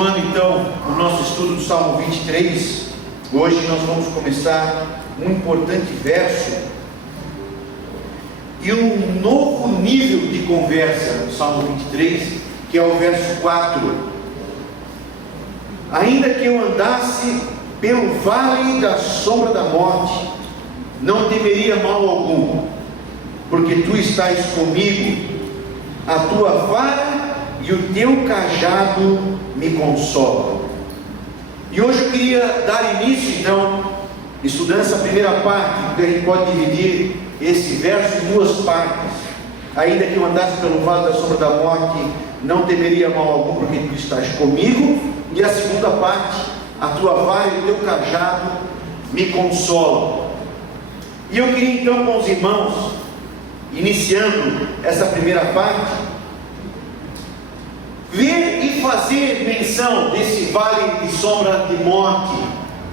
Continuando então o nosso estudo do Salmo 23, hoje nós vamos começar um importante verso e um novo nível de conversa no Salmo 23, que é o verso 4. Ainda que eu andasse pelo vale da sombra da morte, não temeria mal algum, porque tu estás comigo, a tua vara e o teu cajado me consolam. E hoje eu queria dar início então, estudando essa primeira parte, porque a gente pode dividir esse verso em duas partes. Ainda que eu andasse pelo vale da sombra da morte, não temeria mal algum, porque tu estás comigo. E a segunda parte, a tua vara e o teu cajado me consolam. E eu queria então com os irmãos, iniciando essa primeira parte, ver e fazer menção desse vale de sombra de morte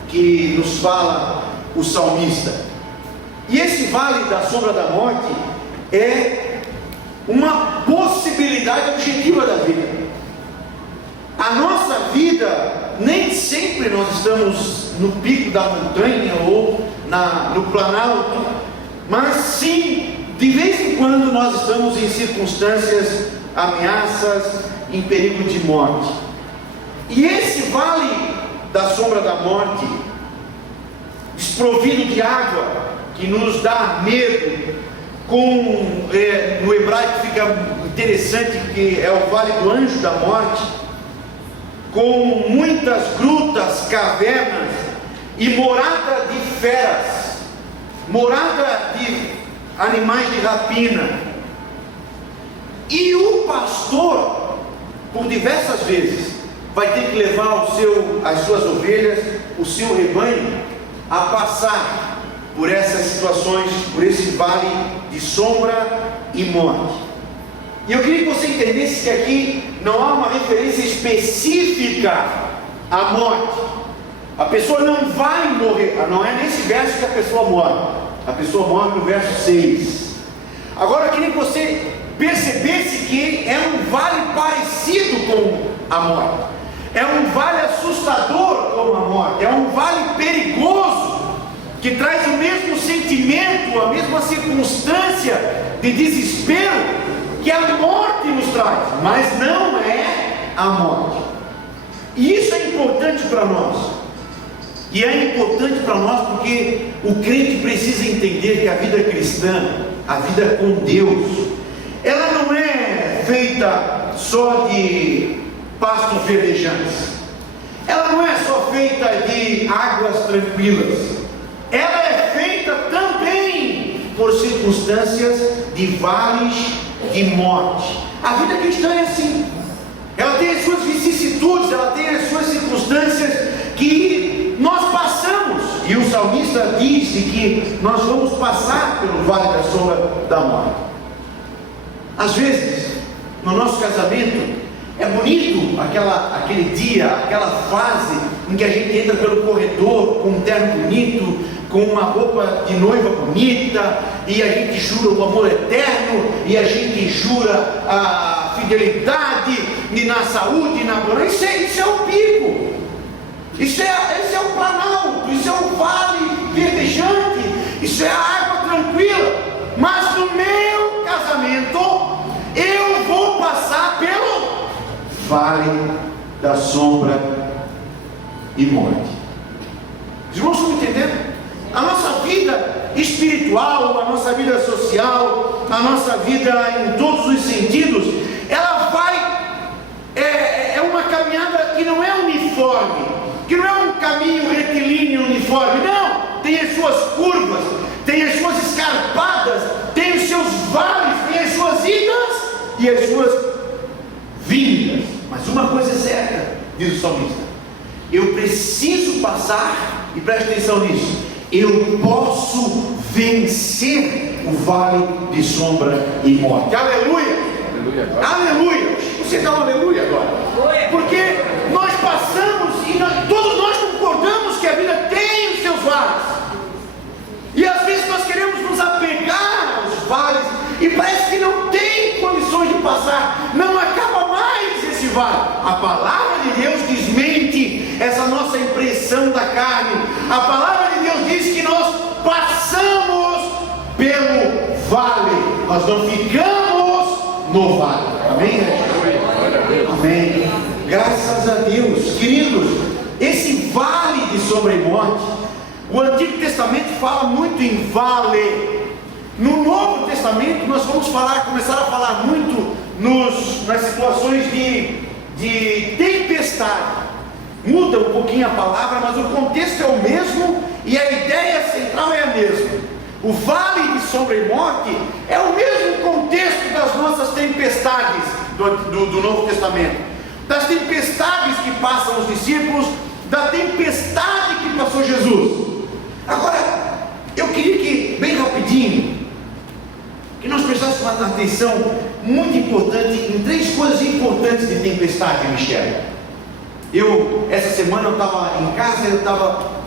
que nos fala o salmista. E esse vale da sombra da morte é uma possibilidade objetiva da vida. A nossa vida, nem sempre nós estamos no pico da montanha ou no planalto, mas sim, de vez em quando nós estamos em circunstâncias, ameaças, em perigo de morte. E esse vale da sombra da morte, desprovido de água, que nos dá medo, no hebraico fica interessante que é o vale do anjo da morte, com muitas grutas, cavernas e morada de feras, morada de animais de rapina. E o pastor, por diversas vezes, vai ter que levar as suas ovelhas, o seu rebanho, a passar por essas situações, por esse vale de sombra e morte. E eu queria que você entendesse que aqui não há uma referência específica à morte. A pessoa não vai morrer, não é nesse verso que a pessoa morre. A pessoa morre no verso 6. Agora eu queria que você percebesse que é um vale parecido com a morte, é um vale assustador como a morte, é um vale perigoso, que traz o mesmo sentimento, a mesma circunstância de desespero que a morte nos traz, mas não é a morte. E isso é importante para nós, e é importante para nós porque o crente precisa entender que a vida cristã, a vida com Deus, ela não é feita só de pastos verdejantes, ela não é só feita de águas tranquilas, ela é feita também por circunstâncias de vales de morte. A vida cristã é assim, ela tem as suas vicissitudes, ela tem as suas circunstâncias que nós passamos, e o salmista diz que nós vamos passar pelo vale da sombra da morte. Às vezes, no nosso casamento, é bonito aquele dia, aquela fase em que a gente entra pelo corredor com um terno bonito, com uma roupa de noiva bonita, e a gente jura o amor eterno, e a gente jura a fidelidade, e na saúde, e na bonança. Isso é o pico, esse é o planalto, isso é o vale verdejante, isso é a água tranquila. Mas no meu casamento, eu vou passar pelo vale da sombra e morte. Os irmãos estão entendendo? A nossa vida espiritual, a nossa vida social, a nossa vida em todos os sentidos, ela é uma caminhada que não é uniforme, que não é um caminho retilíneo uniforme, não, tem as suas curvas, tem as suas escarpadas, tem os seus vales, tem as suas idas e as suas vindas. Mas uma coisa é certa, diz o salmista: eu preciso passar, e preste atenção nisso, eu posso vencer o vale de sombra e morte. Aleluia! Aleluia! Aleluia! Você dá um aleluia agora, porque nós passamos e todos nós concordamos que a vida tem os seus vales, e às vezes nós queremos nos apegar aos vales e parece que não tem condições de passar, não acaba mais esse vale. A palavra de Deus diz essa nossa impressão da carne. A palavra de Deus diz que nós passamos pelo vale, nós não ficamos no vale. Amém? Amém. Graças a Deus. Queridos, esse vale de sombra e morte, o Antigo Testamento fala muito em vale. No Novo Testamento nós vamos começar a falar muito nas situações de tempestade. Muda um pouquinho a palavra, mas o contexto é o mesmo e a ideia central é a mesma. O vale de sombra e morte é o mesmo contexto das nossas tempestades do Novo Testamento, das tempestades que passam os discípulos, da tempestade que passou Jesus. Agora, eu queria que, bem rapidinho, que nós prestássemos uma atenção muito importante em 3 coisas importantes de tempestade, Michel. Essa semana eu estava em casa,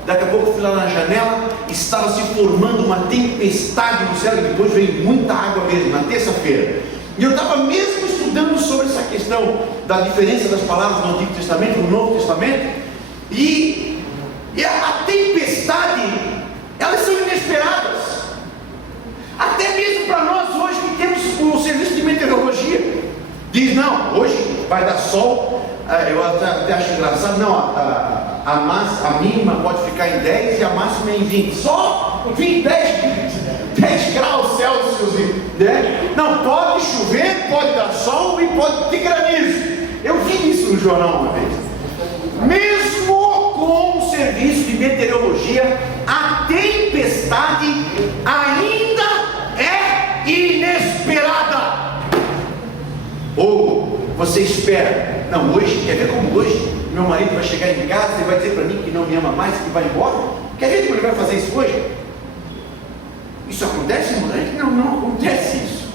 daqui a pouco fui lá na janela, estava se formando uma tempestade no céu, e depois veio muita água mesmo, na terça-feira. E eu estava mesmo estudando sobre essa questão da diferença das palavras do Antigo Testamento e do Novo Testamento, e a tempestade, elas são inesperadas. Até mesmo para nós hoje que temos o serviço de meteorologia, diz não, hoje vai dar sol. Eu até acho engraçado, não, a mínima pode ficar em 10 e a máxima em 20, só 20, 10 graus Celsius, né? Não, pode chover, pode dar sol e pode ter granizo. Eu vi isso no jornal uma vez. Mesmo com o serviço de meteorologia, a tempestade ainda é inesperada. Ou você espera, não, hoje, quer ver como hoje meu marido vai chegar em casa e vai dizer para mim que não me ama mais, que vai embora? Quer ver como ele vai fazer isso hoje? Isso acontece, irmão? Não acontece isso.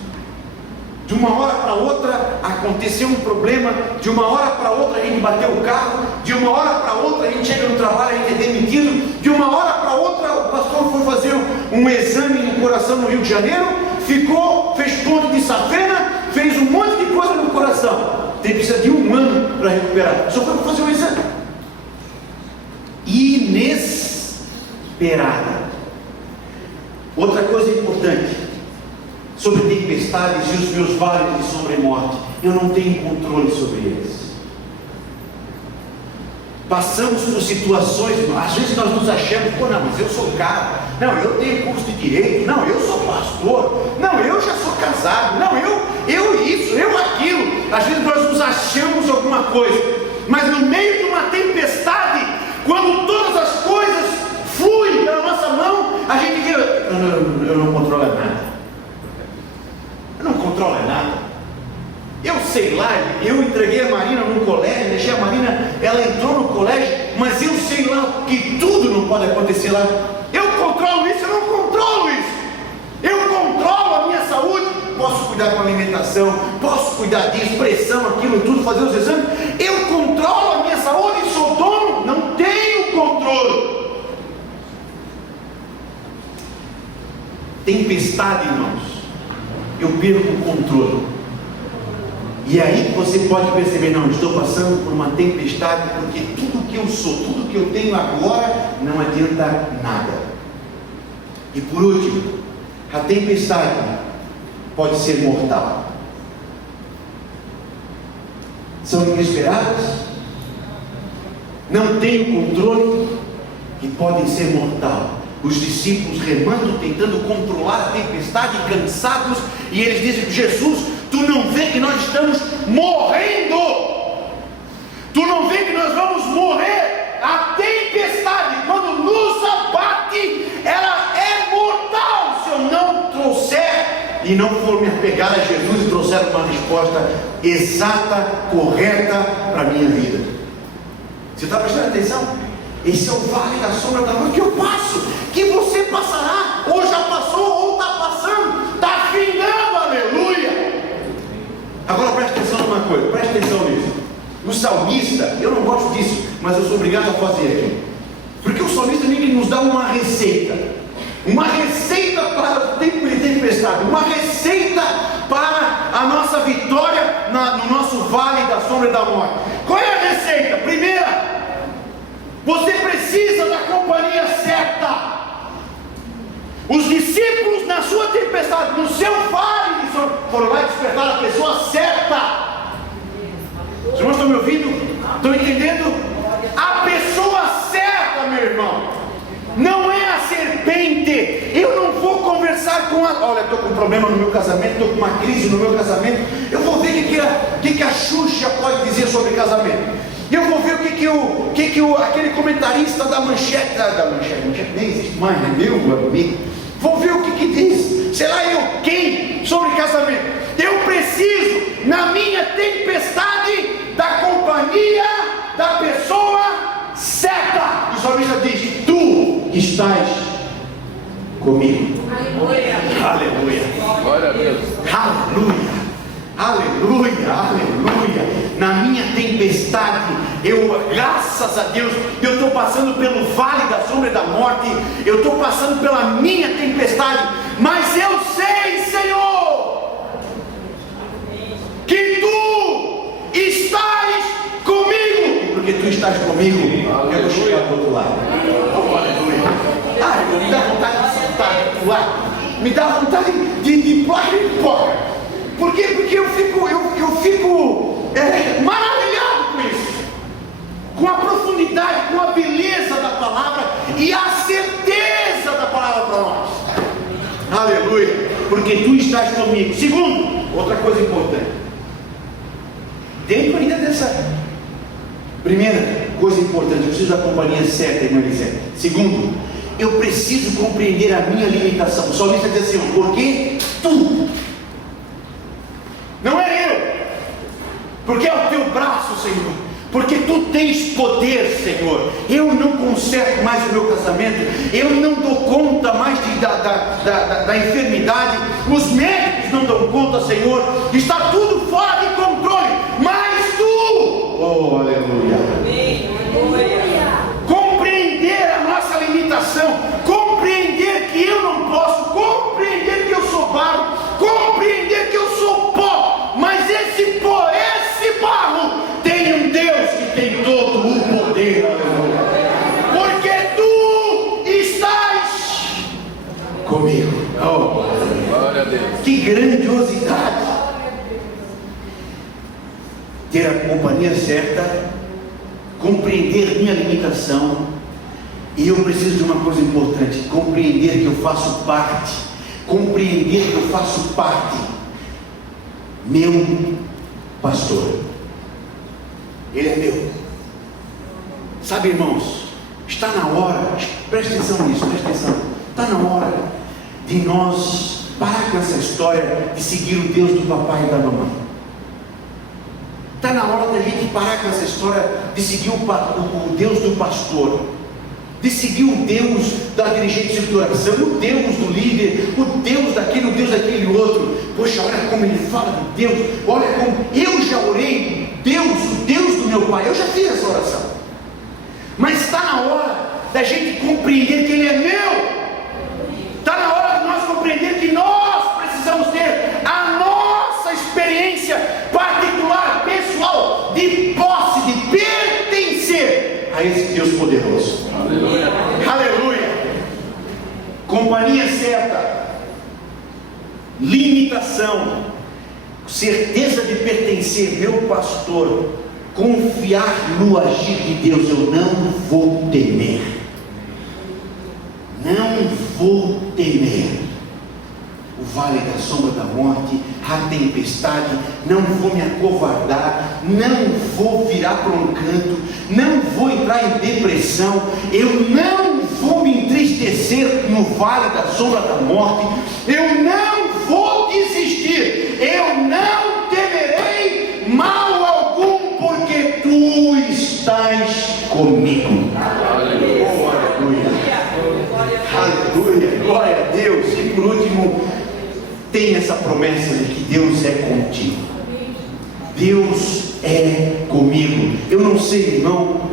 De uma hora para outra aconteceu um problema, de uma hora para outra a gente bateu o carro, de uma hora para outra a gente chega no trabalho, a gente é demitido, de uma hora para outra o pastor foi fazer um exame no coração no Rio de Janeiro, fez ponto de safena, fez um monte de coisa no coração, precisa de 1 ano para recuperar, só foi fazer um exame. Inesperada. Outra coisa importante sobre tempestades e os meus vales de sombra e morte, eu não tenho controle sobre eles. Passamos por situações, às vezes nós nos achamos, não, mas eu sou cara, não, eu tenho curso de direito, não, eu sou pastor, não, eu já sou casado, não, eu isso, eu aquilo. Às vezes nós nos achamos alguma coisa, mas no meio de uma tempestade, quando todas as coisas fluem pela nossa mão, a gente vê, eu não controlo nada. Não controla nada. Eu sei lá, eu entreguei a Marina no colégio, deixei a Marina, ela entrou no colégio, mas eu sei lá que tudo não pode acontecer lá. Eu controlo isso, eu não controlo isso. Eu controlo a minha saúde, posso cuidar com a alimentação, posso cuidar disso, pressão, aquilo, tudo, fazer os exames. Eu controlo a minha saúde e sou dono, não tenho controle. Tempestade, irmãos, eu perco o controle. E aí você pode perceber, não, estou passando por uma tempestade, porque tudo que eu sou, tudo que eu tenho agora, não adianta nada. E por último, a tempestade pode ser mortal. São inesperadas, não tenho controle e podem ser mortal. Os discípulos remando, tentando controlar a tempestade, cansados, e eles dizem: Jesus, tu não vê que nós estamos morrendo? Tu não vê que nós vamos morrer? A tempestade, quando nos abate, ela é mortal. Se eu não trouxer e não for me apegar a Jesus e trouxer uma resposta exata, correta para a minha vida. Você está prestando atenção? Esse é o vale da sombra da morte que eu passo, que você passará, ou já passou, ou está passando, está findando, aleluia. Agora preste atenção numa coisa, preste atenção nisso. O salmista, eu não gosto disso, mas eu sou obrigado a fazer aqui, porque o salmista meio que nos dá uma receita para o tempo de tempestade, uma receita para a nossa vitória no nosso vale da sombra da morte. Qual é a receita? Primeira, Você precisa da companhia certa. Os discípulos, na sua tempestade, no seu vale, foram lá despertar a pessoa certa. Os irmãos estão me ouvindo? Estão entendendo? A pessoa certa, meu irmão, não é a serpente. Eu não vou conversar com a... Olha, estou com um problema no meu casamento, estou com uma crise no meu casamento. Eu vou ver o que a Xuxa pode dizer sobre casamento. Eu vou ver o que aquele comentarista da manchete nem existe mais, né? Meu amigo. Vou ver o que diz, sei lá quem, sobre casamento. Eu preciso, na minha tempestade, da companhia da pessoa certa. E o salmista diz: tu estás comigo. Aleluia. Aleluia. Glória a Deus. Aleluia. Aleluia, aleluia. Na minha tempestade, graças a Deus, eu estou passando pelo vale da sombra da morte, eu estou passando pela minha tempestade, mas eu sei, Senhor, que tu estás comigo, porque tu estás comigo, eu vou chegar do outro lado. Aleluia. Ai, me dá vontade de saltar do lado, me dá vontade de pular em porta. Por quê? Porque eu fico maravilhado com isso, com a profundidade, com a beleza da palavra e a certeza da palavra para nós. Aleluia, porque tu estás comigo. Segundo, outra coisa importante, dentro ainda dessa primeira coisa importante, eu preciso da companhia certa, irmã Elisete. Segundo, eu preciso compreender a minha limitação. O salmista diz assim: porque tu, não é eu, porque é o teu braço, Senhor, porque tu tens poder, Senhor. Eu não conserto mais o meu casamento, eu não dou conta mais da enfermidade, os médicos não dão conta, Senhor, está tudo fora de controle, mas tu, oh aleluia, compreender a nossa limitação, compreender que eu não posso, compreender que eu sou barro, compreender que eu sou pó, mas esse pó, esse barro, tem um Deus que tem todo o poder, porque tu estás comigo. Oh, glória a Deus. Que grandiosidade! Ter a companhia certa, compreender minha limitação, e eu preciso de uma coisa importante: compreender que eu faço parte, compreender que eu faço parte. Meu pastor, ele é meu. Sabe, irmãos, está na hora, preste atenção nisso, preste atenção, está na hora de nós parar com essa história de seguir o Deus do papai e da mamãe. Está na hora da gente parar com essa história de seguir o Deus do pastor, de seguir o Deus da dirigente de oração, o Deus do líder, o Deus daquele outro. Poxa, olha como ele fala de Deus, olha como eu já orei, o Deus do meu pai, eu já fiz essa oração. Mas está na hora da gente compreender que ele é meu. Está na hora de nós compreender que nós precisamos ter a nossa experiência particular, pessoal, de posse, de pertencer a esse Deus poderoso. Aleluia. Aleluia. Companhia certa, limitação, certeza de pertencer, meu pastor, confiar no agir de Deus. Eu não vou temer, não vou temer o vale da sombra da morte, a tempestade, não vou me acovardar, não vou virar para um canto, não vou entrar em depressão, eu não vou me entristecer no vale da sombra da morte, eu não vou desistir, eu não temerei mal algum, porque tu estás comigo. Aleluia. Aleluia, glória a Deus. E por último, tem essa promessa de que Deus é contigo. Deus é comigo. Eu não sei, irmão,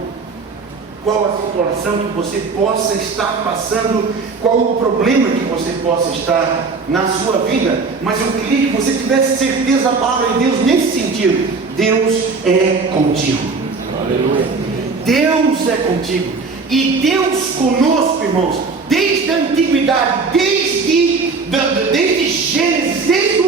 qual a situação que você possa estar passando, qual o problema que você possa estar na sua vida, mas eu queria que você tivesse certeza da palavra de Deus nesse sentido. Deus é contigo. Aleluia. Deus é contigo. E Deus conosco, irmãos, desde a antiguidade, desde Gênesis, desde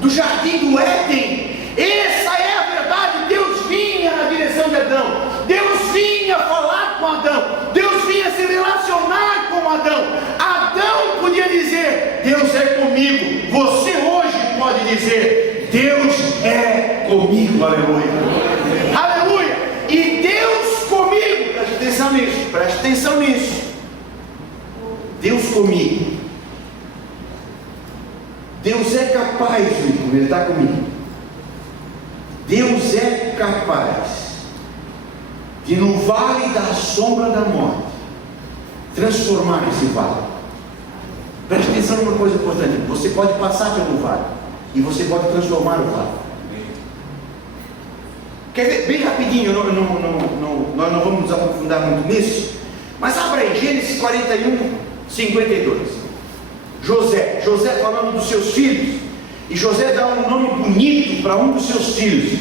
do jardim do Éden. Essa é a verdade. Deus vinha na direção de Adão, Deus vinha falar com Adão, Deus vinha se relacionar com Adão. Adão podia dizer: Deus é comigo. Você hoje pode dizer: Deus é comigo. Aleluia, aleluia. E Deus comigo, preste atenção nisso, preste atenção nisso. Deus comigo. Deus é capaz, Ele está comigo. Deus é capaz de, no vale da sombra da morte, transformar esse vale. Preste atenção numa coisa importante: você pode passar pelo vale e você pode transformar o vale. Quer ver? Bem rapidinho, nós não vamos nos aprofundar muito nisso, mas abra aí Gênesis 41, 52. José falando dos seus filhos, e José dá um nome bonito para um dos seus filhos.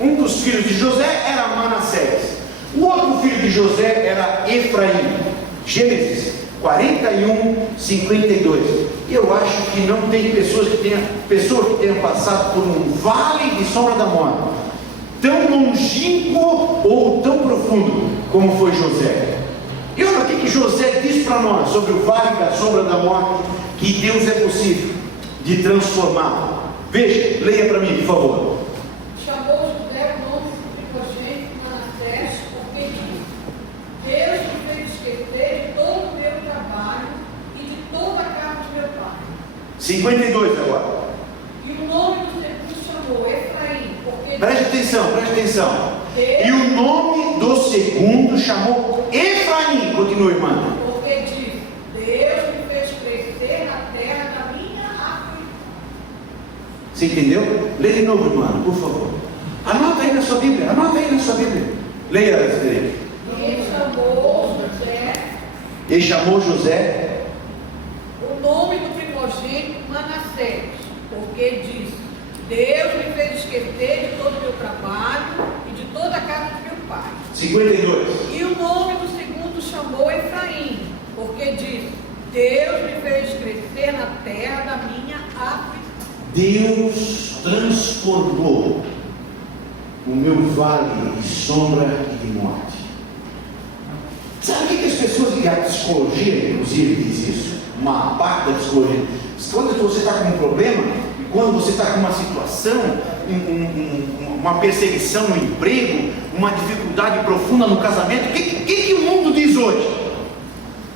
Um dos filhos de José era Manassés, o outro filho de José era Efraim. Gênesis 41, 52. E eu acho que não tem pessoas que tenham passado por um vale de sombra da morte tão longínquo ou tão profundo como foi José. E olha o que José diz para nós sobre o vale da sombra da morte, que Deus é possível de transformar. Veja, leia para mim, por favor. Chamou José o nome do primogênito Manassés, porque disse: Deus me fez esquecer de todo o meu trabalho e de toda a casa do meu pai. 52 agora. E o nome do segundo chamou Efraim, porque Preste atenção. E o nome do segundo chamou Efraim. Continue, irmã. Porque disse: Deus me fez crescer na terra da minha aflição. Você entendeu? Lê de novo, irmã, por favor. Anota aí na sua Bíblia. Leia, Felipe. E chamou José o nome do primogênito Manassés, porque disse: Deus me fez esquecer de todo o meu trabalho e de toda a casa do meu pai. 52. E o nome do segundo chamou Efraim, porque disse: Deus me fez crescer na terra da minha aflição. Deus transformou o meu vale de sombra e de morte. Sabe o que as pessoas e a psicologia, inclusive, diz isso? Uma parte da psicologia. Quando você está com um problema, e quando você está com uma situação, uma perseguição no emprego, uma dificuldade profunda no casamento, o que o mundo diz hoje?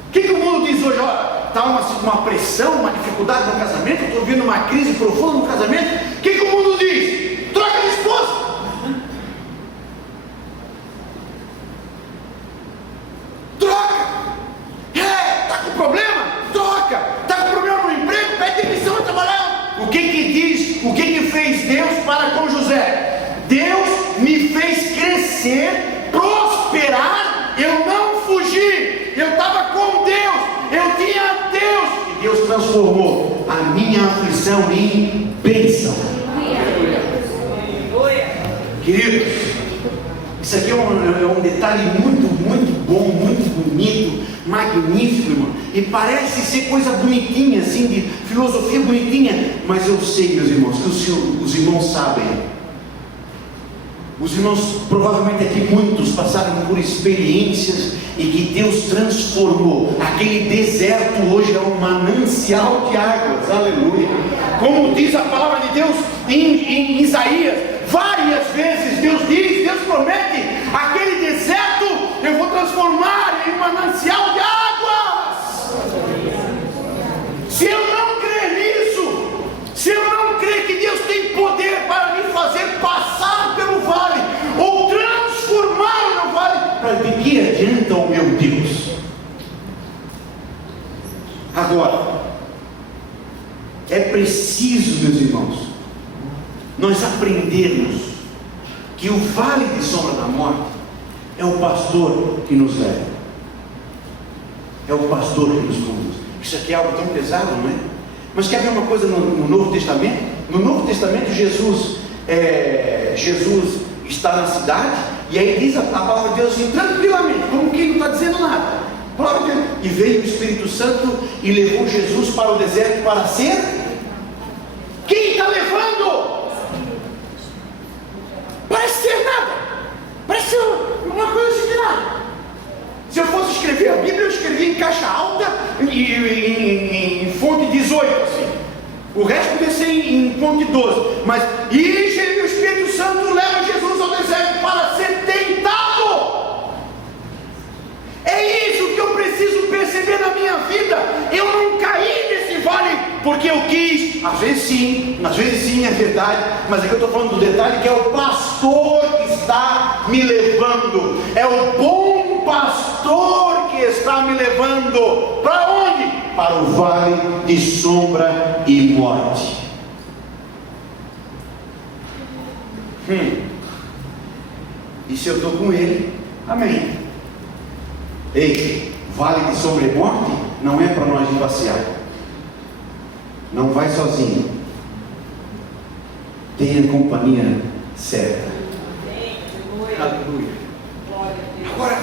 O que o mundo diz hoje? Está uma pressão, uma dificuldade no casamento, estou vivendo uma crise profunda no casamento. O que o mundo diz? Troca de esposa. Troca. Está com problema? Troca. Está com problema no emprego? Pede demissão e trabalhar. O que diz? O que fez Deus para com José? Deus me fez crescer, prosperar. Eu não fugi. Eu estava com Deus. Eu tinha Deus. E Deus transformou a minha aflição em bênção. Queridos, isso aqui é um detalhe muito bom, muito bonito, magnífico, irmão. E parece ser coisa bonitinha, assim, de filosofia bonitinha. Mas eu sei, meus irmãos, que os irmãos sabem. Os irmãos, provavelmente aqui muitos passaram por experiências e que Deus transformou. Aquele deserto hoje é um manancial de águas. Aleluia. Como diz a palavra de Deus em Isaías, várias vezes Deus promete: aquele deserto eu vou transformar em um manancial de águas. Se eu não crer nisso, se eu não crer que Deus tem poder para me fazer passar pelo vale ou transformar o meu vale, para que adianta o meu Deus? Agora, é preciso, meus irmãos, nós aprendermos que o vale de sombra da morte é o pastor que nos leva, é o pastor que nos conduz. Isso aqui é algo tão pesado, não é? Mas quer ver uma coisa no Novo Testamento? No Novo Testamento Jesus está na cidade E aí diz a palavra de Deus assim, tranquilamente, como quem não está dizendo nada. A palavra de Deus. E veio o Espírito Santo e levou Jesus para o deserto para ser. Quem está levando? Parece ser nada. Parece ser uma coisa assim de nada. Se eu fosse escrever a Bíblia, eu escrevia em caixa alta e em fonte 18, assim. O resto podia ser em fonte 12. Mas, e o Espírito Santo leva Jesus ao deserto para ser tentado. É isso que eu preciso perceber na minha vida. Eu não caí nesse vale porque eu quis. Às vezes sim, é verdade. Mas aqui eu estou falando do detalhe que é o pastor que está me levando. É o bom pastor que está me levando. Para onde? Para o vale de sombra e morte. E se eu estou com ele, amém. Ei, vale de sombra e morte não é para nós ir passear. Não vai sozinho. Tenha companhia certa. Aleluia. Agora,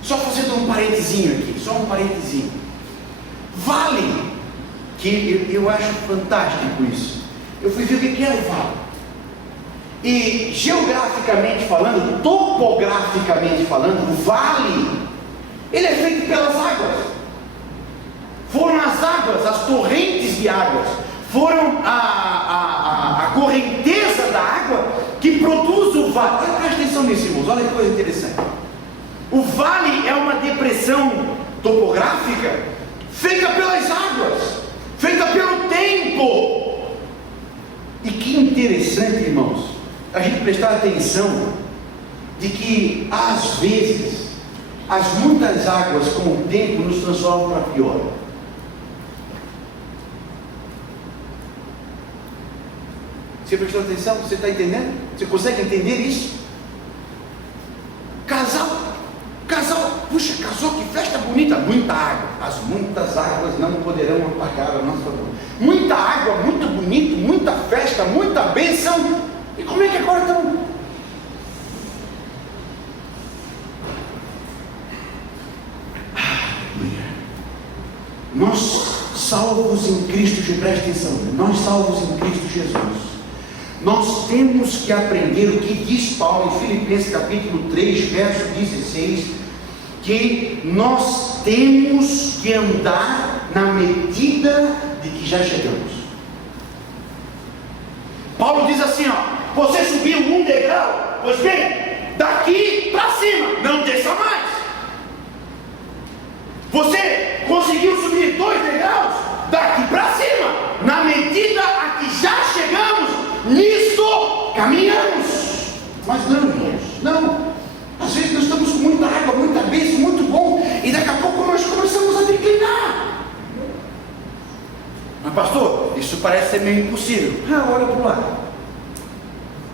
só fazendo um parentezinho aqui, só um parentezinho. Vale, que eu acho fantástico isso. Eu fui ver o que era o vale. E geograficamente falando, topograficamente falando, o vale, ele é feito pelas águas. Foram as águas, as torrentes de águas, foram a correnteza da água que produz o vale. Olha, presta atenção nisso, irmãos, olha que coisa interessante. O vale é uma depressão topográfica feita pelas águas, feita pelo tempo. E que interessante, irmãos, a gente prestar atenção de que às vezes as muitas águas com o tempo nos transformam para pior. Você prestou atenção? Você está entendendo? Você consegue entender isso? Casal, puxa, casou, que festa bonita, muita água. As muitas águas não poderão apagar a nossa dor. Muita água, muito bonito, muita festa, muita bênção. E como é que agora estão? Nós salvos em Cristo Jesus, presta atenção, nós salvos em Cristo Jesus, nós temos que aprender o que diz Paulo em Filipenses capítulo 3, verso 16, que nós temos que andar na medida de que já chegamos. Paulo diz assim, ó, você subiu um degrau, pois bem, daqui para cima, não desça mais. Você conseguiu subir 2 degraus, daqui para cima, na medida a que já chegamos, nisto caminhamos. Mas não, irmãos, não. Às vezes nós estamos com muita água, muita bênção, muito bom, e daqui a pouco nós começamos a declinar. Mas pastor, isso parece ser meio impossível. Olha para o lado.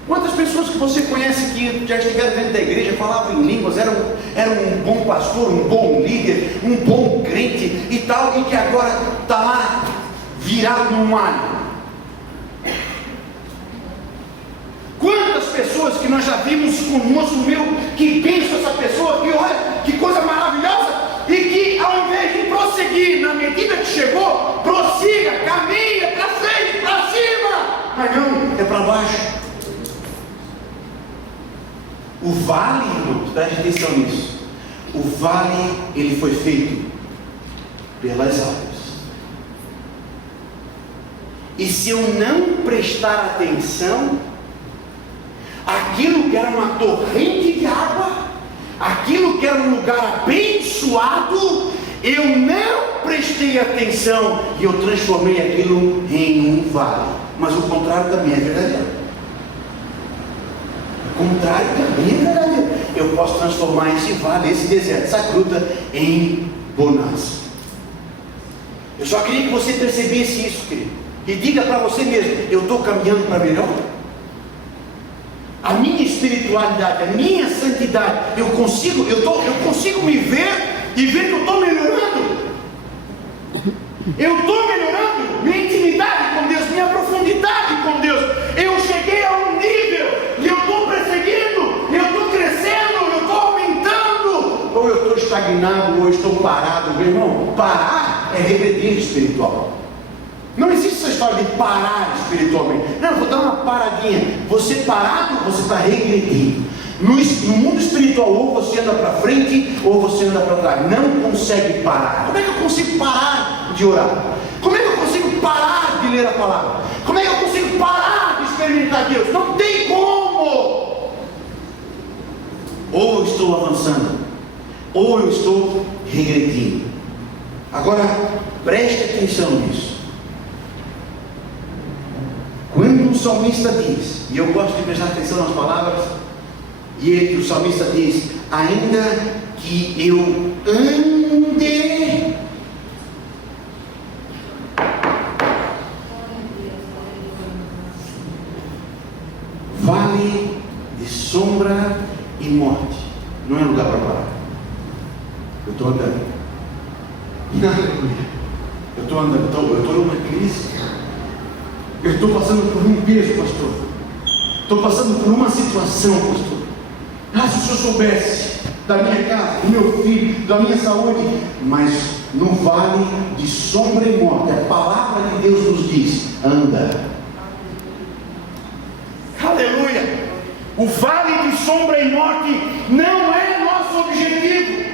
Quantas pessoas que você conhece que já estiveram dentro da igreja, falavam em línguas, eram um bom pastor, um bom líder, um bom crente e tal, e que agora está lá virado num alho? Quantas pessoas que nós já vimos conosco, que pensa essa pessoa, que olha, que coisa maravilhosa, e que ao invés de prosseguir na medida que chegou, prossiga, caminha para frente, para cima, mas não, é para baixo. O vale, irmãos, preste atenção nisso. O vale, ele foi feito pelas águas. E se eu não prestar atenção, aquilo que era uma torrente de água, aquilo que era um lugar abençoado, eu não prestei atenção e eu transformei aquilo em um vale. Mas o contrário também é verdadeiro. O contrário também é verdadeiro. Eu posso transformar esse vale, esse deserto, essa gruta em bonança. Eu só queria que você percebesse isso, querido. E diga para você mesmo, eu estou caminhando para melhor? A minha espiritualidade, a minha santidade, eu consigo me ver e ver que eu estou melhorando. Eu estou melhorando minha intimidade com Deus, minha profundidade com Deus. Eu cheguei a um nível e eu estou prosseguindo, eu estou crescendo. estagnado ou estou parado. Meu irmão, parar é regredir espiritual. Não existe essa história de parar espiritualmente. Não, vou dar uma paradinha. Você parado, você está regredindo. No mundo espiritual, ou você anda para frente, ou você anda para trás. Não consegue parar. Como é que eu consigo parar de orar? Como é que eu consigo parar de ler a palavra? Como é que eu consigo parar de experimentar Deus? Não tem como. Ou eu estou avançando, ou eu estou regredindo. Agora, preste atenção nisso. Quando o salmista diz, e eu gosto de prestar atenção nas palavras, o salmista diz: ainda que eu ande vale de sombra e morte, não é lugar para parar. Eu estou andando. Aleluia. Eu estou andando, eu estou numa crise. Eu estou passando por um peso, pastor. Estou passando por uma situação, pastor. Ah, se o senhor soubesse da minha casa, do meu filho, da minha saúde. Mas no vale de sombra e morte, a palavra de Deus nos diz: anda. Aleluia. O vale de sombra e morte não é nosso objetivo.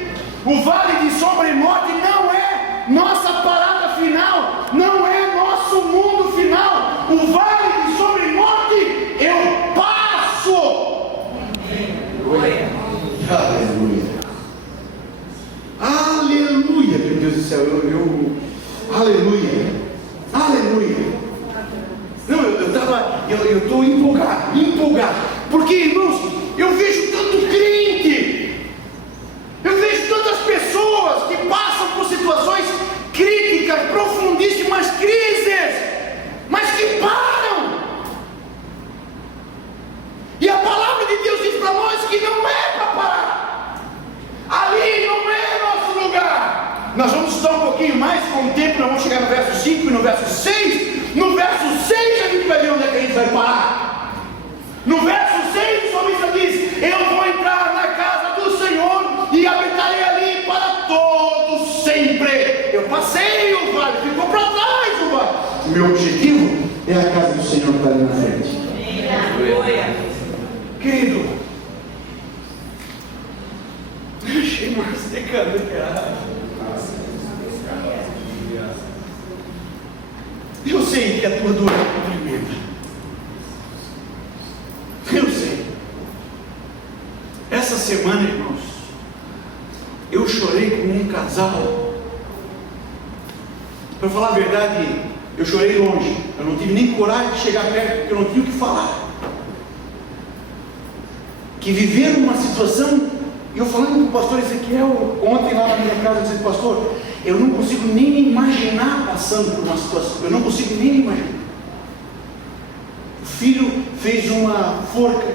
O vale de sombra e morte não é nossa parada final. Não é nosso mundo final. O vale de sombra e morte eu passo. Aleluia. Aleluia, meu Deus do céu. Aleluia. Aleluia. Não, eu estou empolgado. Porque, irmãos, eu vejo tanto crente, eu vejo tantas pessoas que passam por situações críticas, profundíssimas crises, mas que param. E a palavra de Deus diz para nós que não é para parar. Ali não é nosso lugar. Nós vamos estudar um pouquinho mais com o tempo, nós vamos chegar no verso 5 e no verso 6. No verso 6 a gente vai ver onde é que a gente vai parar. No verso 6 o salmista diz: eu vou entrar na casa do Senhor e habitarei ali para todo sempre. Eu passei o vale, ficou para trás o vale. O meu objetivo é a casa do Senhor que está ali na frente. Querido, achei mais decadente. Eu sei que a tua dor é tremenda. Eu sei. Essa semana, irmãos, eu chorei com um casal. Para falar a verdade, eu chorei longe. Eu não tive nem coragem de chegar perto, porque eu não tinha o que falar. Que viveram uma situação. E eu falando com o pastor Ezequiel ontem lá na minha casa, eu disse: pastor, eu não consigo nem me imaginar passando por uma situação. Eu não consigo nem me imaginar. O filho fez uma forca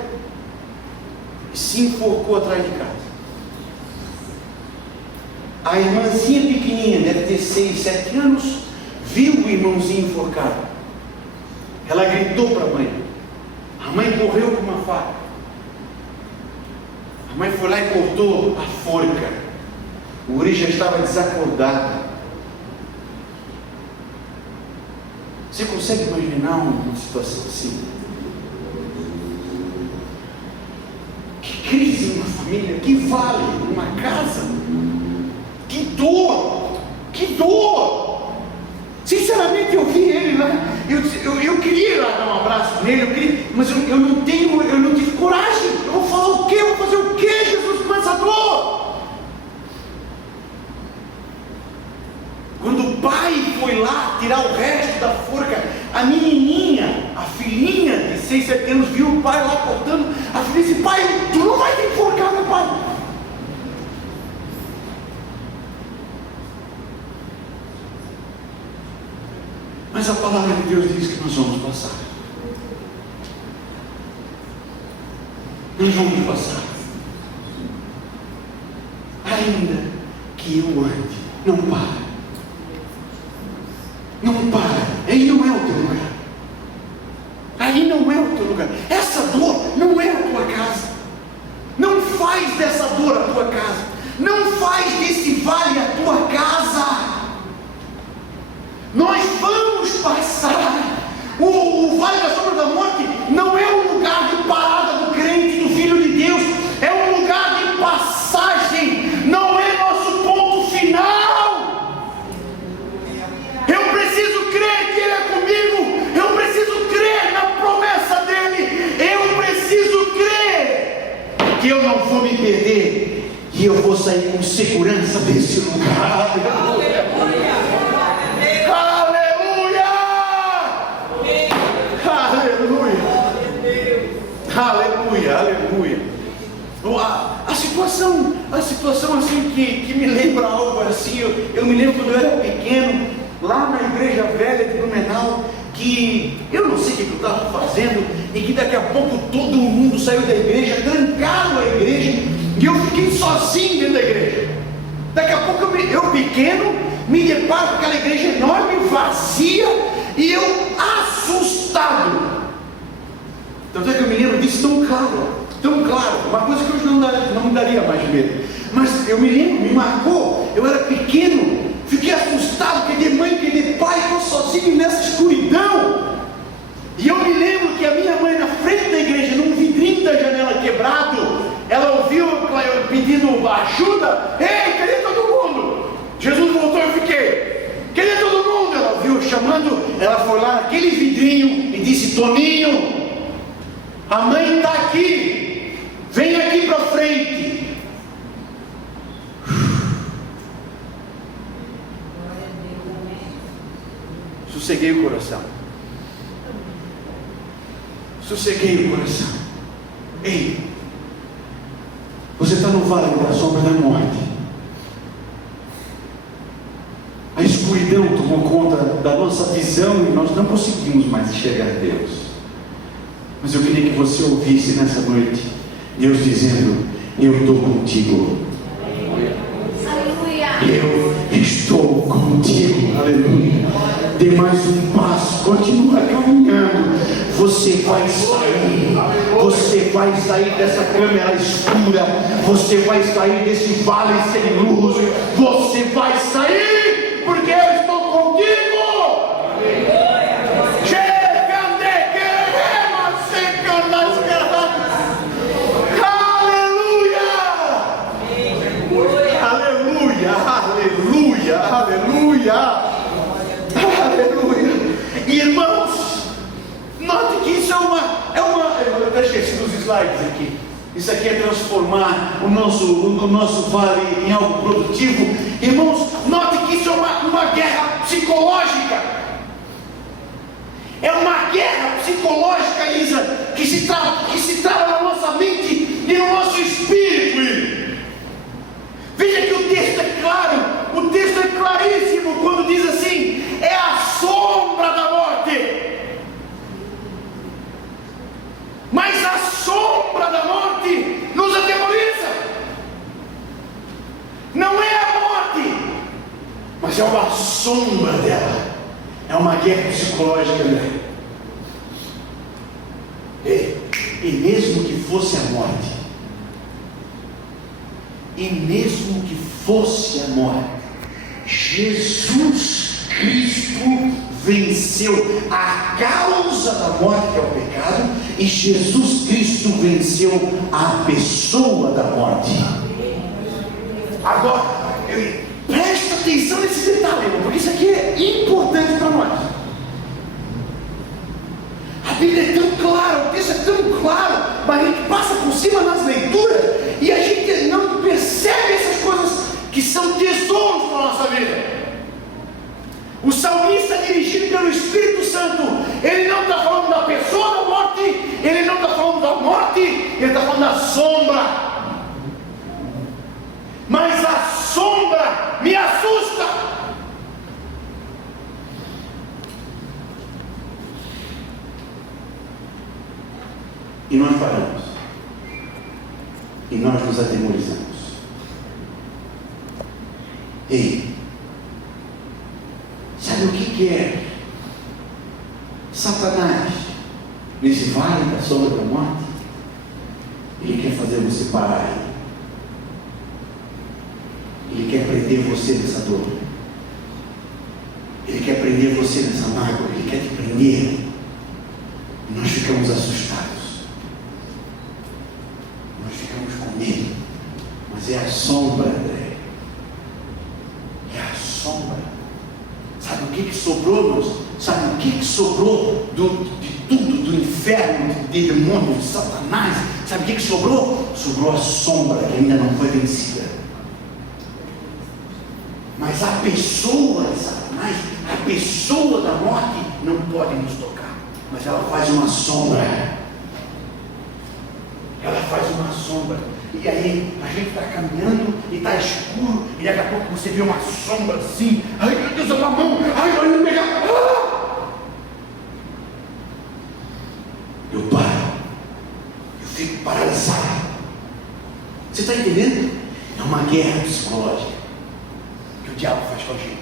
e se enforcou atrás de casa. A irmãzinha pequenininha, deve ter 6, 7 anos, viu o irmãozinho enforcado. Ela gritou para a mãe. A mãe correu com uma faca. A mãe foi lá e cortou a forca. O guri já estava desacordado. Você consegue imaginar uma situação assim? Que crise numa família, que vale numa casa, que dor, que dor. Sinceramente, eu vi ele lá, eu queria ir lá dar um abraço nele, mas eu não tive coragem. Eu vou falar o quê? Eu vou fazer o quê, Jesus, com essa dor? Quando o pai foi lá tirar o resto da forca, a menininha, a filhinha de 6, 7 anos, viu o pai lá cortando. A filha disse: pai, tu não vai te enforcar, meu pai. Mas a palavra de Deus diz que nós vamos passar. Nós vamos passar. Ainda que eu ande, não para. Não para. Aí não é o teu lugar. Aí não é o teu lugar. Essa dor não é a tua casa. Não faz dessa dor a tua casa. Não faz desse perder, e eu vou sair com segurança desse lugar. Aleluia! Aleluia, aleluia. A situação assim que me lembra algo assim, eu me lembro quando eu era pequeno, lá na igreja velha de Blumenau, que eu não sei o que eu estava fazendo, e que daqui a pouco todo mundo saiu da igreja, trancaram a igreja, e eu fiquei sozinho dentro da igreja. Daqui a pouco eu pequeno, me deparo com aquela igreja enorme, vazia, e eu assustado. Tanto é que eu me lembro disso tão claro, uma coisa que hoje não me daria mais medo, mas eu me lembro, me marcou. Eu era pequeno, fiquei assustado, que de mãe, que de pai, estou sozinho nessa escuridão. E eu me lembro que a minha mãe, na frente da igreja, num vidrinho da janela quebrado, ela ouviu eu pedindo ajuda. Ei, cadê todo mundo? Jesus voltou, eu fiquei, cadê todo mundo? Ela ouviu chamando, ela foi lá naquele vidrinho e disse: Toninho, a mãe está aqui, vem aqui para frente. Sosseguei o coração. Ei, você está no vale da sombra da morte. A escuridão tomou conta da nossa visão e nós não conseguimos mais enxergar Deus. Mas eu queria que você ouvisse nessa noite Deus dizendo: eu estou contigo. Aleluia. Eu estou contigo. Aleluia. Dê mais um passo, continua caminhando. Você vai sair dessa câmara escura. Você vai sair desse vale sem luz. Você vai sair, porque eu estou contigo. Aleluia. Irmãos, note que isso eu até esqueci dos slides aqui. Isso aqui é transformar o nosso vale em algo produtivo. Irmãos, note que isso é uma guerra psicológica. É uma guerra psicológica, Isa, que se trava na nossa mente e no nosso espírito. Veja que o texto é claro, o texto é claríssimo quando diz assim: é a sombra da morte. Mas a sombra da morte nos atemoriza. Não é a morte, mas é uma sombra dela. É uma guerra psicológica, né? E mesmo que fosse a morte, Jesus Cristo venceu a causa da morte, que é o pecado, e Jesus Cristo venceu a pessoa da morte. Agora, presta atenção nesse detalhe, porque isso aqui é importante para nós. A Bíblia é tão clara, o texto é tão claro, mas a gente passa por cima nas leituras e a gente não percebe essas coisas que são tesouros para a nossa vida. O salmista, dirigido pelo Espírito Santo, ele não está falando da pessoa da morte, ele não está falando da morte, ele está falando da sombra. Mas a sombra me assusta. E nós paramos. E nós nos atemorizamos. Ei, sabe o que é Satanás nesse vale da sombra da morte? Ele quer fazer você parar. Ele quer prender você nessa dor. Ele quer prender você nessa mágoa. Ele quer te prender. E nós ficamos assustados. Nós ficamos com medo. Mas é a sombra, André. É a sombra. Sabe o que sobrou, meus? Sabe o que sobrou de tudo, do inferno, de demônios, de Satanás? Sabe o que sobrou? Sobrou a sombra que ainda não foi vencida. Mas a pessoa, Satanás, a pessoa da morte não pode nos tocar. Mas ela faz uma sombra. Ela faz uma sombra. E aí a gente está caminhando e está escuro. E daqui a pouco você vê uma sombra assim. Ai meu Deus, a mão. Ai, vai me pegar. Eu paro. Eu fico paralisado. Você está entendendo? É uma guerra psicológica que o diabo faz com a gente.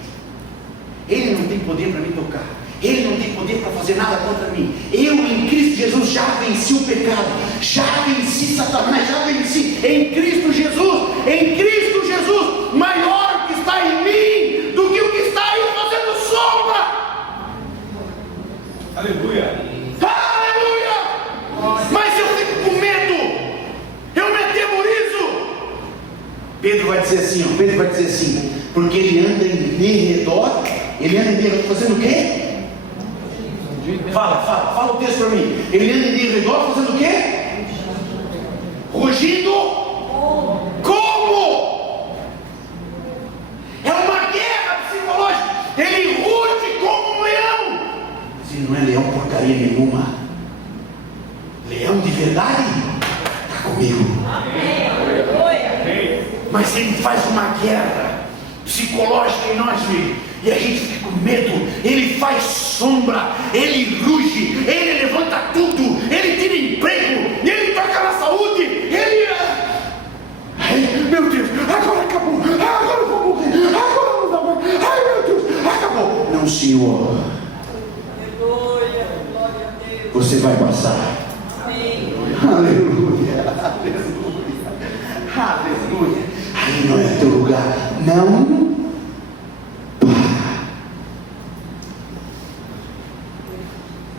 Ele não tem poder para me tocar. Ele não tem poder para fazer nada contra mim. Eu em Cristo Jesus já venci o pecado, já venci Satanás, já venci em Cristo Jesus. Em Cristo Jesus, maior o que está em mim do que o que está aí fazendo sombra. Aleluia. Aleluia. Mas eu fico com medo, eu me atemorizo. Pedro vai dizer assim, porque ele anda em derredor. Ele anda em derredor fazendo o quê? Fala o texto para mim. Ele anda em derredor fazendo o quê? Rugindo. Como? É uma guerra psicológica. Ele ruge como um leão. Mas ele não é leão porcaria nenhuma. Leão de verdade está comigo. Mas ele faz uma guerra psicológica em nós, filho. E a gente fica com medo. Ele faz sombra, ele ruge, ele levanta tudo, ele tira emprego, ele toca na saúde, ele... Ai, meu Deus, agora acabou, agora eu vou morrer, agora não dá mais, ai meu Deus, acabou. Não, Senhor, você vai passar. Aleluia, aleluia, aleluia. Aí não é teu lugar, não.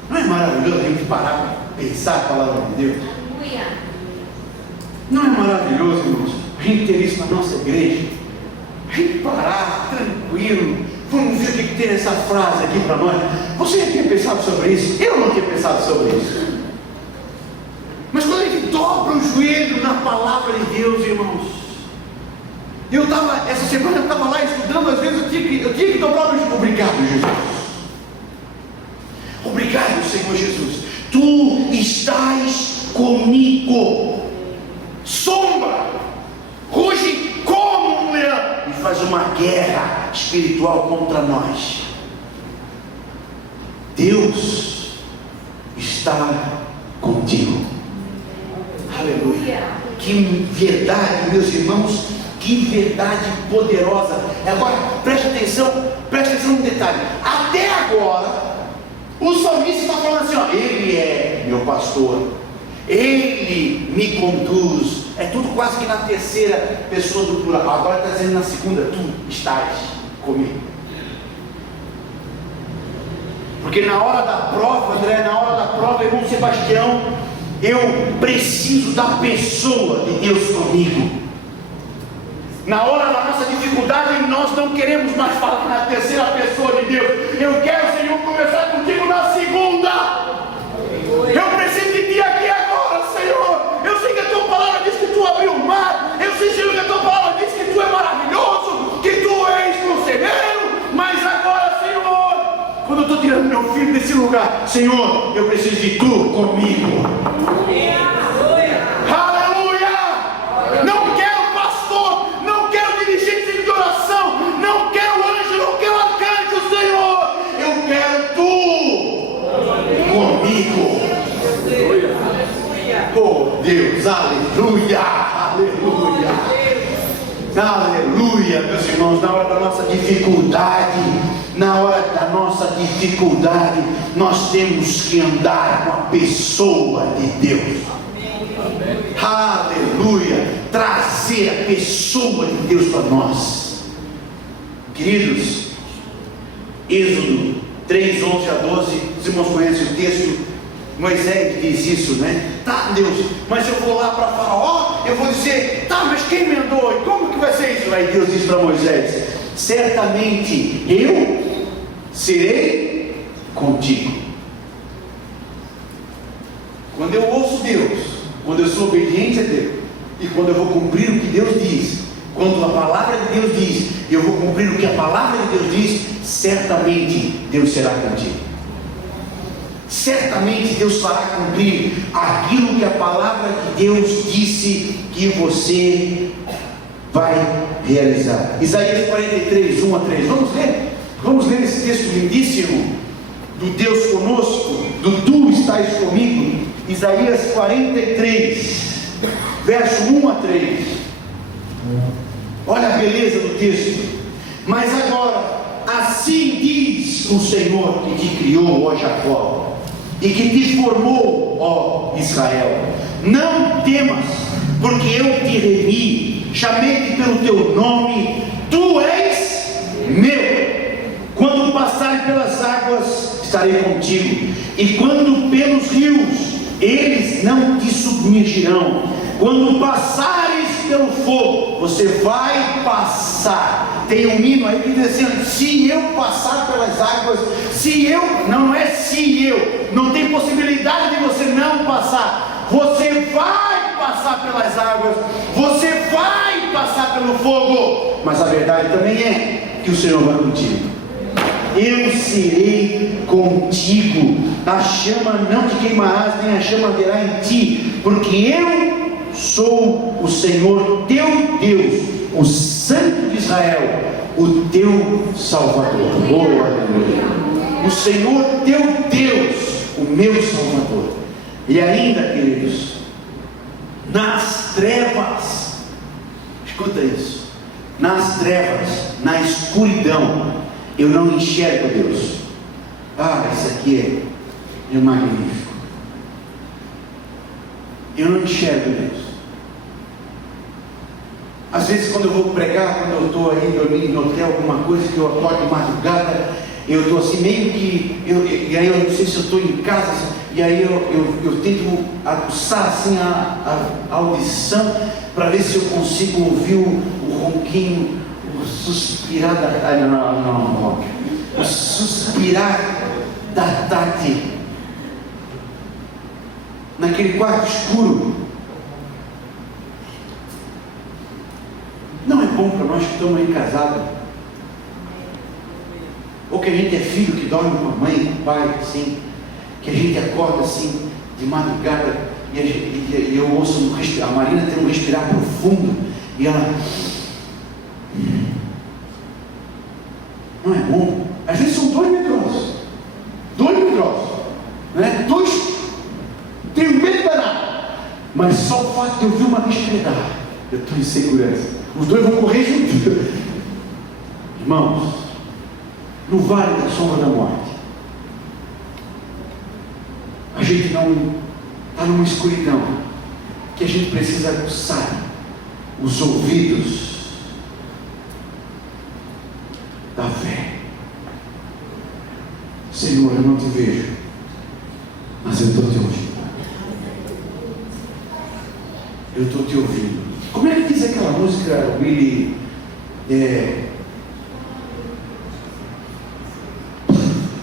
Não é maravilhoso a gente parar para pensar a palavra de Deus? Não é maravilhoso, irmãos, a gente ter isso na nossa igreja? A gente parar, tranquilo. Vamos ver o que tem nessa frase aqui para nós. Você já tinha pensado sobre isso? Eu não tinha pensado sobre isso. Mas quando a gente dobra o joelho na palavra de Deus, irmãos, essa semana eu estava lá estudando, às vezes eu tinha que dobrar o joelho. Obrigado, Jesus. Obrigado, Senhor Jesus. Tu estás comigo. Sombra, ruge como um leão e faz uma guerra espiritual contra nós. Deus está contigo. Aleluia. Que verdade, meus irmãos. Que verdade poderosa. Agora, preste atenção no detalhe. Até agora, o salmista está falando assim, ó, ele é meu pastor, ele me conduz. É tudo quase que na terceira pessoa do plural. Agora está dizendo na segunda, tu estás comigo. Porque na hora da prova, André, irmão Sebastião, eu preciso da pessoa de Deus comigo. Na hora da nossa dificuldade, nós não queremos mais falar na terceira pessoa de Deus. Eu quero, Senhor, conversar contigo na segunda. Eu preciso de ti aqui agora, Senhor. Eu sei que a tua palavra diz que tu abriu o mar. Eu sei, Senhor, que a tua palavra diz que tu é maravilhoso, que tu és conselheiro. Mas agora, Senhor, quando eu estou tirando meu filho desse lugar, Senhor, eu preciso de tu comigo. Oh Deus, aleluia, aleluia, aleluia, meus irmãos. Na hora da nossa dificuldade, nós temos que andar com a pessoa de Deus. Aleluia, trazer a pessoa de Deus para nós, queridos. Êxodo 3, 11 a 12, os irmãos conhecem o texto. Moisés diz isso, né? Tá, Deus, mas eu vou lá para Faraó, eu vou dizer, tá, mas quem mandou? E como que vai ser isso? Aí Deus diz para Moisés, certamente eu serei contigo. Quando eu ouço Deus, quando eu sou obediente a Deus, e quando eu vou cumprir o que Deus diz, quando a palavra de Deus diz, e eu vou cumprir o que a palavra de Deus diz, certamente Deus será contigo. Certamente Deus fará cumprir aquilo que a palavra de Deus disse que você vai realizar. Isaías 43, 1 a 3. Vamos ler esse texto lindíssimo do Deus conosco, do Tu estás comigo. Isaías 43, verso 1 a 3. Olha a beleza do texto. Mas agora, assim diz o Senhor que te criou, ó Jacó, e que te formou, ó Israel: não temas, porque eu te remi, chamei-te pelo teu nome, tu és meu. Quando passares pelas águas, estarei contigo, e quando pelos rios, eles não te submergirão. Quando passares pelo fogo, você vai passar. Tem um hino aí que diz assim: se eu passar pelas águas, não é se eu, não tem possibilidade de você não passar. Você vai passar pelas águas, você vai passar pelo fogo, mas a verdade também é que o Senhor vai contigo. Eu serei contigo, a chama não te queimarás, nem a chama arderá em ti, porque eu sou o Senhor teu Deus, o Santo de Israel, o teu Salvador. Oh, aleluia. O Senhor teu Deus, o meu Salvador. E ainda, queridos, nas trevas, escuta isso, nas trevas, na escuridão, eu não enxergo Deus. Isso aqui é magnífico. Eu não enxergo Deus. Às vezes, quando eu vou pregar, quando eu estou aí dormindo no hotel, alguma coisa que eu acordo de madrugada, eu estou assim, meio que, e aí eu não sei se eu estou em casa, assim, e aí eu tento aguçar assim a audição, para ver se eu consigo ouvir o ronquinho, o suspirar o suspirar da Tati, naquele quarto escuro. Não é bom para nós que estamos aí casados, ou que a gente é filho que dorme com a mãe, com o pai, assim, que a gente acorda assim de madrugada e eu ouço a Marina tem um respirar profundo e ela não é bom. Às vezes são dois medrosos, né? Dois tenho medo danado, mas só o fato de eu ouvir uma respirar, eu estou em segurança. Os dois vão correr juntos. Irmãos, no vale da sombra da morte, a gente não está numa escuridão que a gente precisa aguçar os ouvidos da fé. Senhor, eu não te vejo, mas eu estou te ouvindo. Eu estou te ouvindo. Como é que diz aquela música, Willy?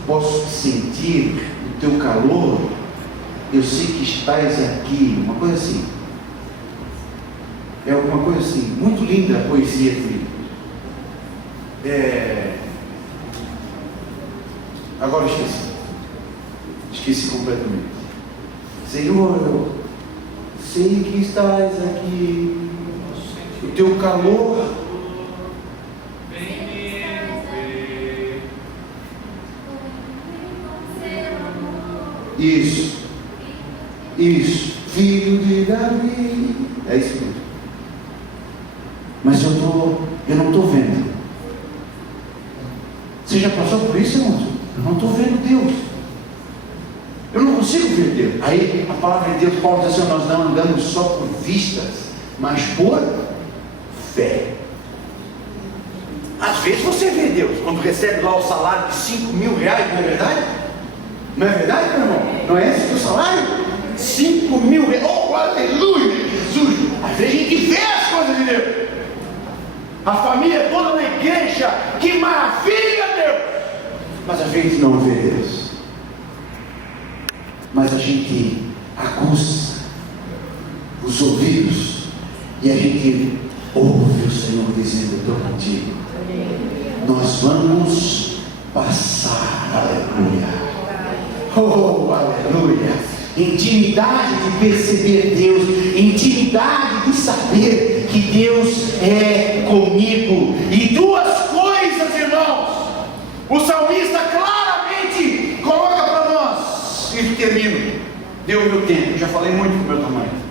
Posso sentir o teu calor, eu sei que estás aqui, uma coisa assim. É alguma coisa assim, muito linda a poesia aqui. Agora esqueci completamente. Senhor, eu sei que estás aqui, o teu calor Isso, filho de Davi, é isso mesmo. Mas eu não estou vendo. Você já passou por isso, irmão? Eu não estou vendo Deus. Eu não consigo ver Deus. Aí a palavra de Deus, Paulo diz assim: nós não andamos só por vistas, mas por fé. Às vezes você vê Deus quando recebe lá o salário de 5 mil reais, não é verdade? Não é verdade, meu irmão? Não é esse o salário? 5 mil reais. Oh, aleluia, Jesus! Às vezes a gente vê as coisas de Deus. A família toda na igreja, que maravilha, Deus! Mas a gente não vê Deus. Mas a gente aguça os ouvidos, e a gente ouve o Senhor dizendo: estou contigo. Nós vamos passar, aleluia. Oh, aleluia. Intimidade de perceber Deus, intimidade de saber que Deus é comigo. E duas coisas, irmãos, o salmista claramente coloca para nós, e termino, deu o meu tempo, já falei muito do meu tamanho.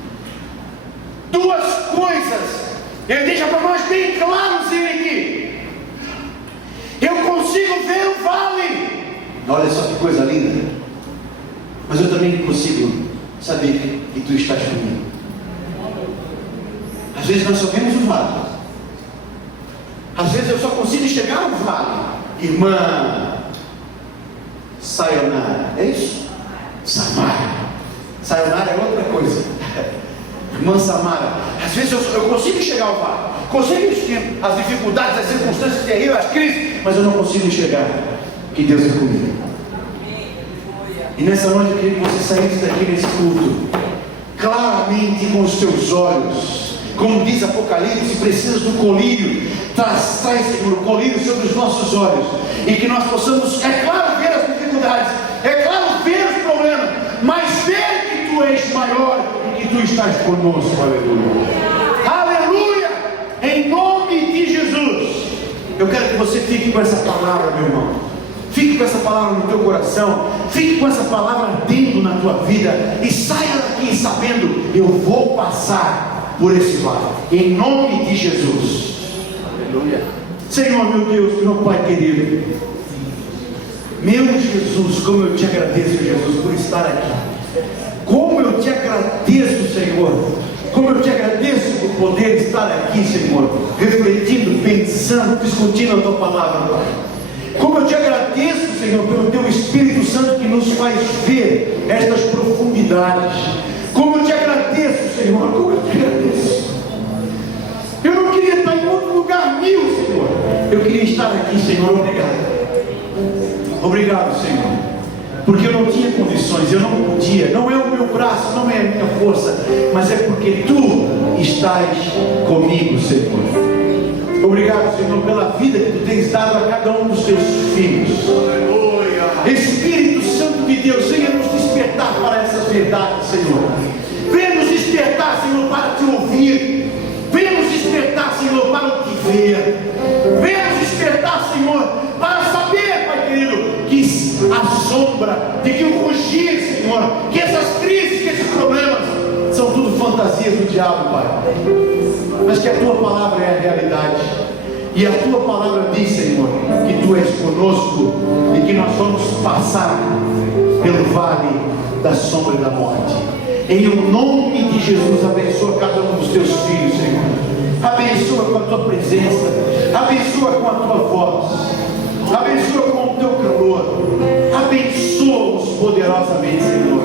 Duas coisas ele deixa para nós bem claros aqui. Eu consigo ver o vale, olha só que coisa linda, mas eu também consigo saber que tu estás comigo. Às vezes nós só vemos o vale, às vezes eu só consigo enxergar o vale. Irmã Sayonara, é isso? Samara. Sayonara é outra coisa. Irmã Samara, às vezes eu consigo enxergar o vale, consigo enxergar as dificuldades, as circunstâncias terríveis, as crises, mas eu não consigo enxergar que Deus é comigo. E nessa noite eu queria que você saísse daqui nesse culto claramente com os teus olhos, como diz Apocalipse, precisas do colírio, traz, Senhor, o colírio sobre os nossos olhos, e que nós possamos, é claro, ver as dificuldades, é claro, ver os problemas, mas ver que tu és maior e que tu estás conosco. Aleluia, aleluia, em nome de Jesus. Eu quero que você fique com essa palavra, meu irmão, fique com essa palavra no teu coração, fique com essa palavra ardendo na tua vida, e saia daqui sabendo: eu vou passar por esse vale, em nome de Jesus. Aleluia. Senhor, meu Deus, meu Pai querido, meu Jesus, como eu te agradeço, Jesus, por estar aqui. Como eu te agradeço, Senhor, como eu te agradeço por poder estar aqui, Senhor, refletindo, pensando, discutindo a tua palavra, Pai. Como eu te agradeço, Senhor, pelo teu Espírito Santo que nos faz ver estas profundidades. Como eu te agradeço, Senhor, como eu te agradeço. Eu não queria estar em outro lugar meu, Senhor, eu queria estar aqui, Senhor. Obrigado. Obrigado, Senhor, porque eu não tinha condições, eu não podia, não é o meu braço, não é a minha força, mas é porque tu estás comigo, Senhor. Obrigado, Senhor, pela vida que tu tens dado a cada um dos teus filhos. Aleluia. Espírito Santo de Deus, venha nos despertar para essas verdades, Senhor. Venha nos despertar, Senhor, para te ouvir. Venha nos despertar, Senhor, para te ver. Venha nos despertar, Senhor, para saber, Pai querido, que a sombra, de que o rugir, Senhor, que essas crises, que esses problemas são tudo fantasias do diabo, Pai, mas que a tua palavra é a realidade, e a tua palavra diz, Senhor, que tu és conosco e que nós vamos passar pelo vale da sombra da morte. Em o nome de Jesus, abençoa cada um dos teus filhos, Senhor. Abençoa com a tua presença, abençoa com a tua voz, abençoa com o teu calor, abençoa-os poderosamente, Senhor.